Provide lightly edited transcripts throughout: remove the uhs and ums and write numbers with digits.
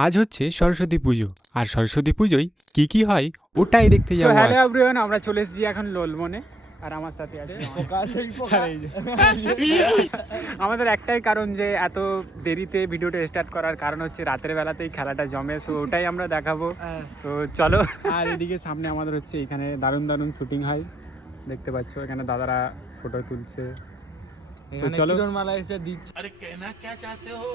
আজ হচ্ছে সরস্বতী পুজো, আর সরস্বতী পুজোয় কি কি হয় ওটাই দেখতে যাবো। হ্যালো এভরিওয়ান, আমরা চলে এসেছি এখন লোলমনে। আর আমার সাথে আছে আমাদের একটাই কারণ যে এত দেরিতে ভিডিওটা স্টার্ট করার কারণ হচ্ছে রাতের বেলাতেই খেলাটা জমে, সো ওটাই আমরা দেখাবো। তো চলো। আর এদিকে সামনে আমাদের হচ্ছে এখানে দারুণ দারুণ শুটিং হয়, দেখতে পাচ্ছ এখানে দাদারা ফটো তুলছে। তো চলো। মালা এসে দিচ্ছে। আরে কেনা क्या चाहते हो?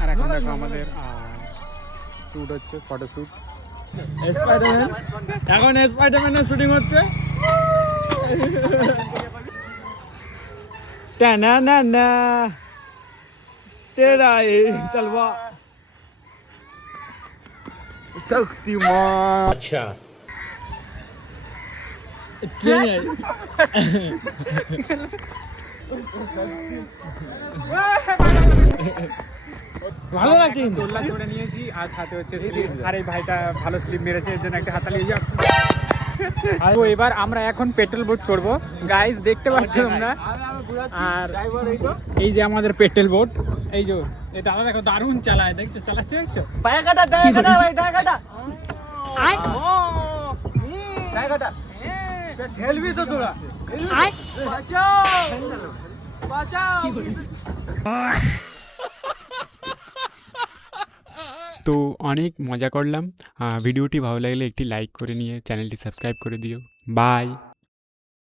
আর এখন দেখো আমাদের শ্যুট হচ্ছে, ফটো শ্যুট। স্পাইডারম্যান, এখন স্পাইডারম্যানের শুটিং হচ্ছে। টানা না না তেরা চলবা শক্তিমান। আচ্ছা ভালো লাগছে। দোল্লা চড়ে নিয়েছি আর সাথে হচ্ছে স্লিপ। আর এই ভাইটা ভালো স্লিপ মেরেছে, এর জন্য একটা হাতালি হয়ে যাক। তো এবার আমরা এখন পেট্রোল বোট চড়বো গাইস, দেখতে পাচ্ছ তোমরা। আর এই যে আমাদের পেট্রোল বোট, এই যে এই দাদা দেখো দারুণ চালায়, দেখছো চালাচ্ছে, দেখছো পায়া কাটা টায়া কাটা ভাই টায়া কাটা আই টায়া কাটা খেলবি তো তোরা আই বাঁচাও বাঁচাও। তো অনেক মজা করলাম। ভিডিওটি ভালো লাগলে একটি লাইক করে নিয়ে চ্যানেলটি সাবস্ক্রাইব করে দিও। বাই।